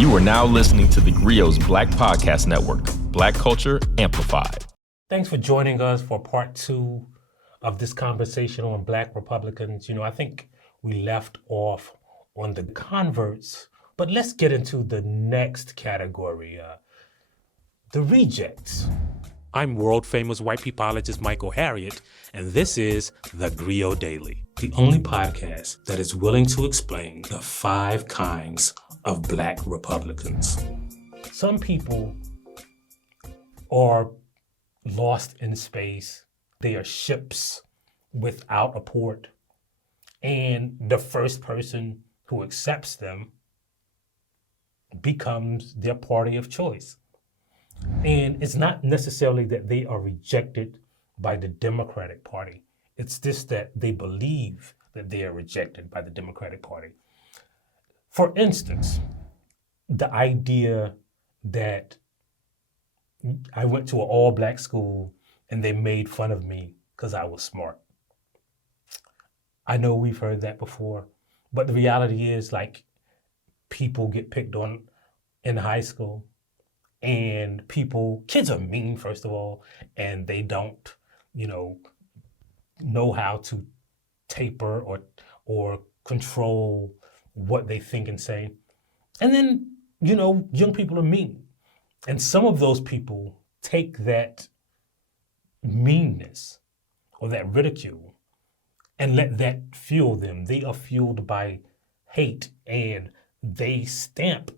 You are now listening to theGrio's Black Podcast Network, Black Culture Amplified. Thanks for joining us for part 2 of this conversation on Black Republicans. I think we left off on the converts, but let's get into the next category, the rejects. I'm world-famous white peopleologist Michael Harriot, and this is theGrio Daily, the only podcast that is willing to explain the 5 kinds of Black Republicans. Some people are lost in space. They are ships without a port, and the first person who accepts them becomes their party of choice. And it's not necessarily that they are rejected by the Democratic Party. It's just that they believe that they are rejected by the Democratic Party. For instance, the idea that I went to an all-Black school and they made fun of me because I was smart. I know we've heard that before, but the reality is, people get picked on in high school, and kids are mean, first of all, and they don't, know how to taper or control what they think and say. And then, young people are mean. And some of those people take that meanness or that ridicule and let that fuel them. They are fueled by hate, and they stamp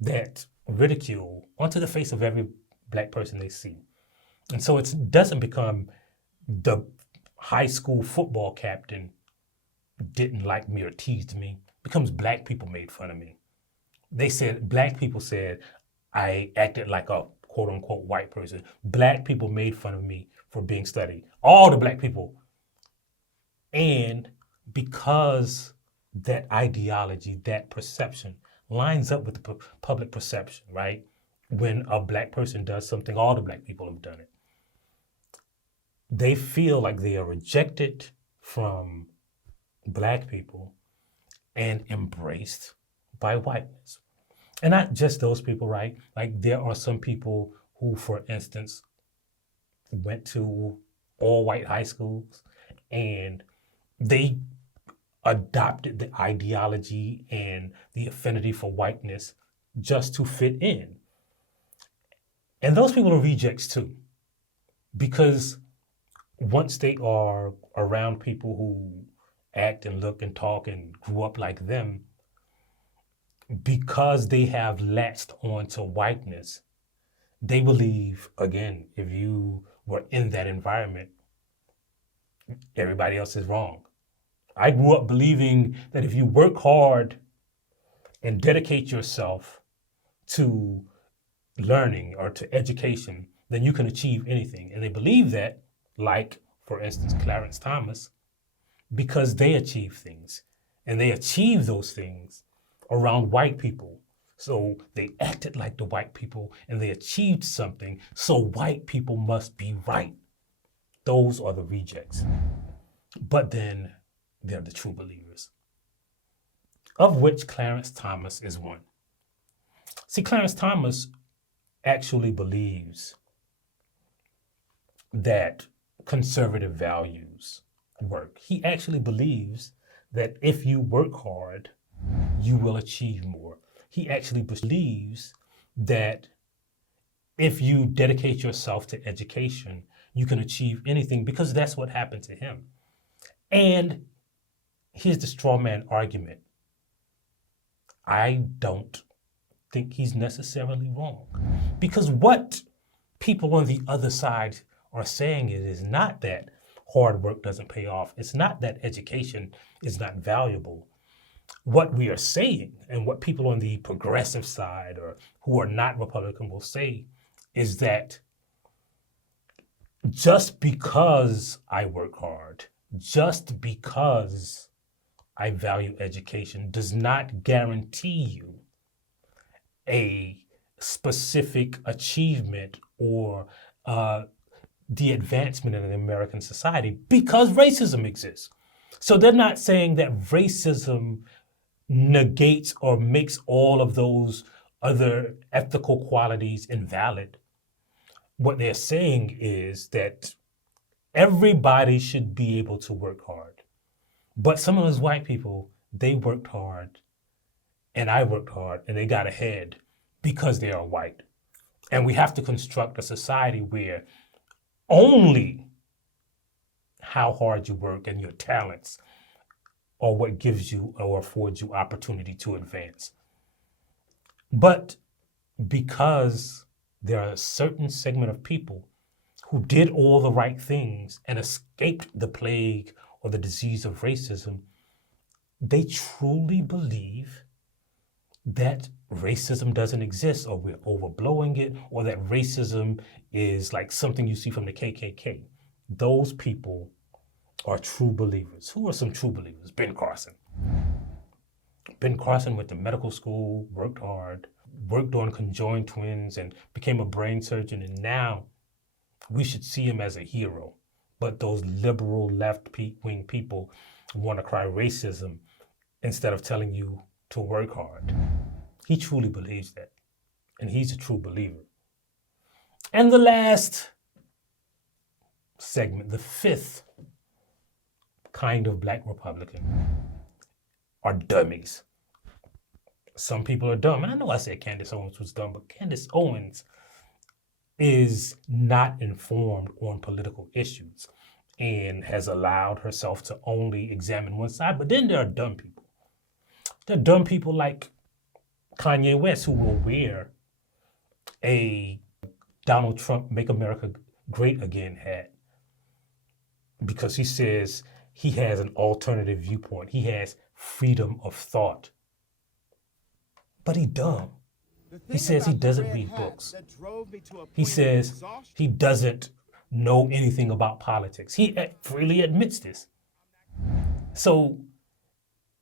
that ridicule onto the face of every Black person they see. And so it doesn't become the high school football captain didn't like me or teased me. It becomes Black people made fun of me. Black people said I acted like a quote unquote white person. Black people made fun of me for being studied. All the Black people. And because that ideology, that perception lines up with the public perception, right? When a Black person does something, all the Black people have done it. They feel like they are rejected from Black people and embraced by whiteness. And not just those people, right? There are some people who, for instance, went to all white high schools and they adopted the ideology and the affinity for whiteness just to fit in. And those people are rejects too, because once they are around people who act and look and talk and grew up like them, because they have latched onto whiteness, they believe, again, if you were in that environment, everybody else is wrong. I grew up believing that if you work hard and dedicate yourself to learning or to education, then you can achieve anything. And they believe that, for instance, Clarence Thomas, because they achieve things. And they achieve those things around white people. So they acted like the white people and they achieved something. So white people must be right. Those are the rejects. But then they're the true believers, of which Clarence Thomas is one. See, Clarence Thomas actually believes that conservative values work. He actually believes that if you work hard, you will achieve more. He actually believes that if you dedicate yourself to education, you can achieve anything, because that's what happened to him. And here's the straw man argument. I don't think he's necessarily wrong, because what people on the other side are saying is not that hard work doesn't pay off. It's not that education is not valuable. What we are saying, and what people on the progressive side or who are not Republican will say, is that just because I work hard, just because I value education, does not guarantee you a specific achievement or the advancement in an American society, because racism exists. So they're not saying that racism negates or makes all of those other ethical qualities invalid. What they're saying is that everybody should be able to work hard. But some of those white people, they worked hard and I worked hard and they got ahead because they are white. And we have to construct a society where only how hard you work and your talents are what gives you or affords you opportunity to advance. But because there are a certain segment of people who did all the right things and escaped the plague or the disease of racism, they truly believe that racism doesn't exist, or we're overblowing it, or that racism is like something you see from the KKK. Those people are true believers. Who are some true believers? Ben Carson. Ben Carson went to medical school, worked hard, worked on conjoined twins, and became a brain surgeon. And now we should see him as a hero. But those liberal left-wing people want to cry racism instead of telling you to work hard. He truly believes that. And he's a true believer. And the last segment, the fifth kind of Black Republican, are dummies. Some people are dumb. And I know I said Candace Owens was dumb, but Candace Owens is not informed on political issues and has allowed herself to only examine one side. But then there are dumb people. There are dumb people like Kanye West, who will wear a Donald Trump Make America Great Again hat because he says he has an alternative viewpoint. He has freedom of thought. But he's dumb. He says he doesn't read books. He says he doesn't know anything about politics. He freely admits this. So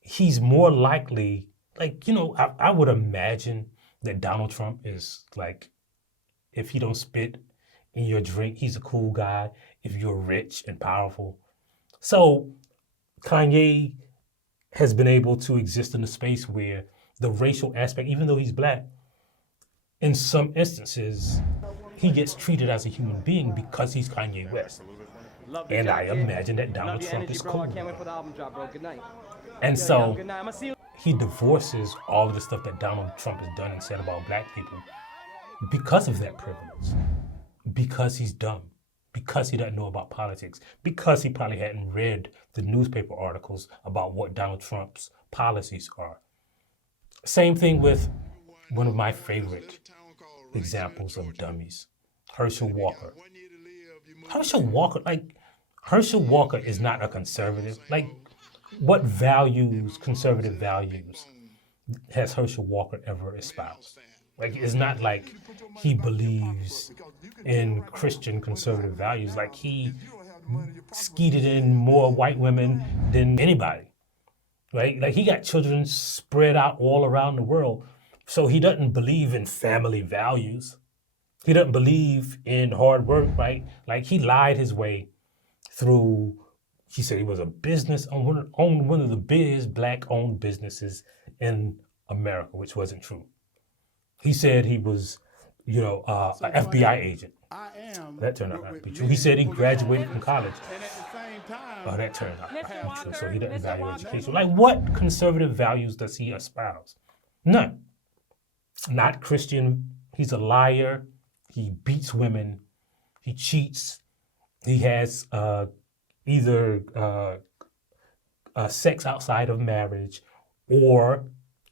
he's more likely, I would imagine that Donald Trump is like, if he don't spit in your drink, he's a cool guy. If you're rich and powerful. So Kanye has been able to exist in a space where the racial aspect, even though he's Black, in some instances, he gets treated as a human being because he's Kanye West. And I imagine that Donald Trump is cool. And so he divorces all of the stuff that Donald Trump has done and said about Black people because of that privilege, because he's dumb, because he doesn't know about politics, because he probably hadn't read the newspaper articles about what Donald Trump's policies are. Same thing with one of my favorite examples of dummies, Herschel Walker. Herschel Walker is not a conservative. What values, conservative values, has Herschel Walker ever espoused? It's not like he believes in Christian conservative values. He skeeted in more white women than anybody, right? He got children spread out all around the world. So he doesn't believe in family values. He doesn't believe in hard work, right? He lied his way through. He said he was a business owner, owned one of the biggest Black-owned businesses in America, which wasn't true. He said he was, an FBI agent. That turned out not to be true. He said he graduated from college. That turned out not to be true. So he doesn't value education. What conservative values does he espouse? None. Not Christian. He's a liar. He beats women. He cheats. He has either sex outside of marriage or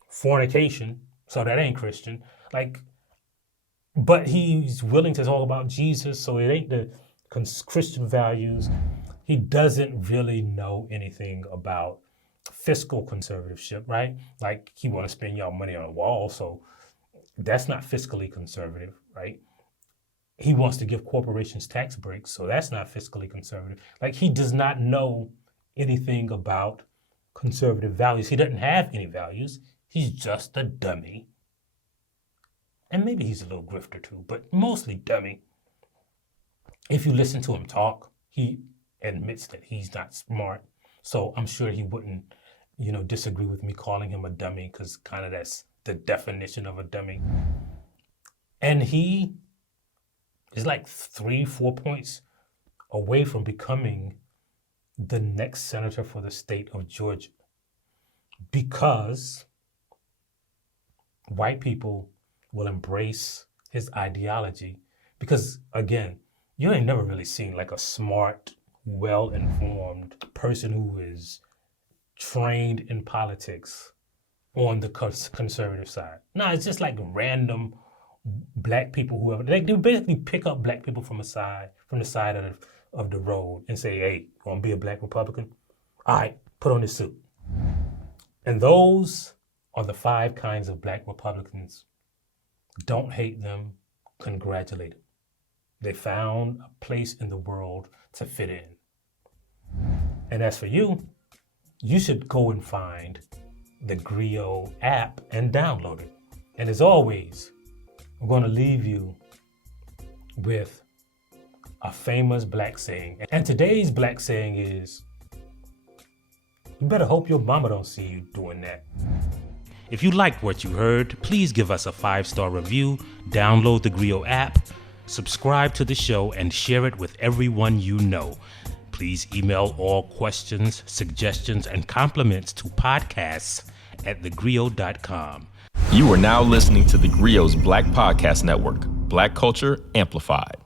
fornication. So that ain't Christian. But he's willing to talk about Jesus. So it ain't the Christian values. He doesn't really know anything about fiscal conservatorship, right? He want to spend y'all money on a wall. So that's not fiscally conservative, right? He wants to give corporations tax breaks, so that's not fiscally conservative. He does not know anything about conservative values. He doesn't have any values. He's just a dummy. And maybe he's a little grifter too, but mostly dummy. If you listen to him talk, he admits that he's not smart. So I'm sure he wouldn't disagree with me calling him a dummy, because kind of that's the definition of a dummy. And he is like 3-4 points away from becoming the next senator for the state of Georgia, because white people will embrace his ideology. Because again, you ain't never really seen like a smart, well-informed person who is trained in politics on the conservative side. No, it's just like random black people, whoever. They basically pick up black people from the side of the road and say, hey, you want to be a black Republican? All right, put on this suit. And those are the 5 kinds of black Republicans. Don't hate them, congratulate them. They found a place in the world to fit in. And as for you, you should go and find the theGrio app and download it. And as always, I'm going to leave you with a famous black saying. And today's black saying is, you better hope your mama don't see you doing that. If you liked what you heard, please give us a 5-star review, download the theGrio app, subscribe to the show, and share it with everyone you know. Please email all questions, suggestions, and compliments to podcasts@theGrio.com. You are now listening to theGrio's Black Podcast Network, Black Culture Amplified.